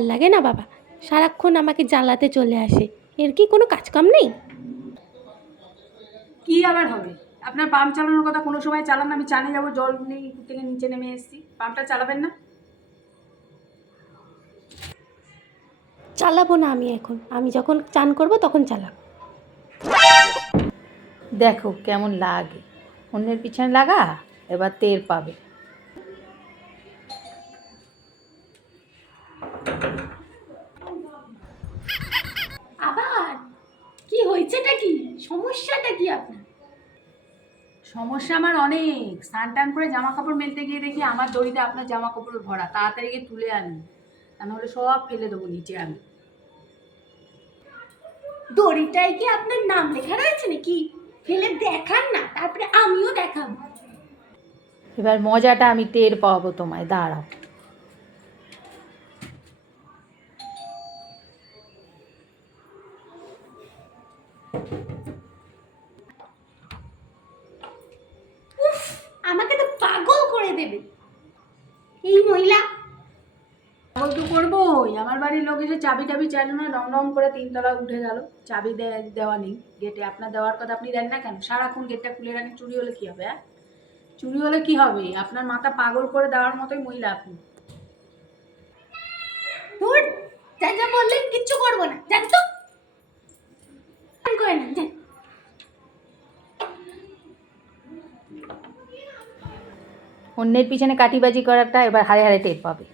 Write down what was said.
ভাল লাগে না বাবা, সারাক্ষণ আমাকে জ্বালাতে চলে আসে। এর কি কোনো কাজকাম নেই? কি আবার হবে? আপনার পাম্প চালানোর কথা কোনো সময় চালান না? আমি চানে যাবো, জল নেই, থেকে নিচে নেমে এসেছি, পাম্পটা চালাবেন না? চালাবো না আমি এখন, আমি যখন চান করব তখন চালাবো। দেখো কেমন লাগে, অন্যের পিছনে লাগা, এবার টের পাবে। আবার কি হয়েছেটা কি, সমস্যাটা কি আপনার? সমস্যা আমার অনেক। স্নান টান করে জামা কাপড় মেলতে গিয়ে দেখি আমার দড়িতে আপনার জামা কাপড় ভরা, তাড়াতাড়ি গিয়ে তুলে আনি, তা নাহলে সব ফেলে দেবো নিচে আমি। দড়িটায় কি আপনার নাম লেখা রয়েছে নাকি? ফেলে দেখান না, তারপরে আমিও দেখাবো। এবার মজাটা আমি টের পাবো তোমায়, দাঁড়াও। উফ, আমাকে তো পাগল করে দেবে এই মহিলা। পাগল তো করবোই, আমার বাড়ির লোক এসে চাবি টাবি চাইলো না, রং রং করে 3 তলা উঠে গেল। চাবি দেওয়া নেই গেটে। আপনার দেওয়ার কথা, আপনি দেন না কেন? সারাক্ষণ গেটটা খুলে রাখেন। চুরি হলে কি হবে? হ্যাঁ, চুরি হলে কি হবে? আপনার মাথা পাগল করে দেওয়ার মতোই মহিলা আপনি। ধুর, যা যা বললেন কিচ্ছু করবো না, জান তো করে না, যান। অন্যের পিছনে কাটিবাজি করাটা এবার হারে হারে টের পাবে।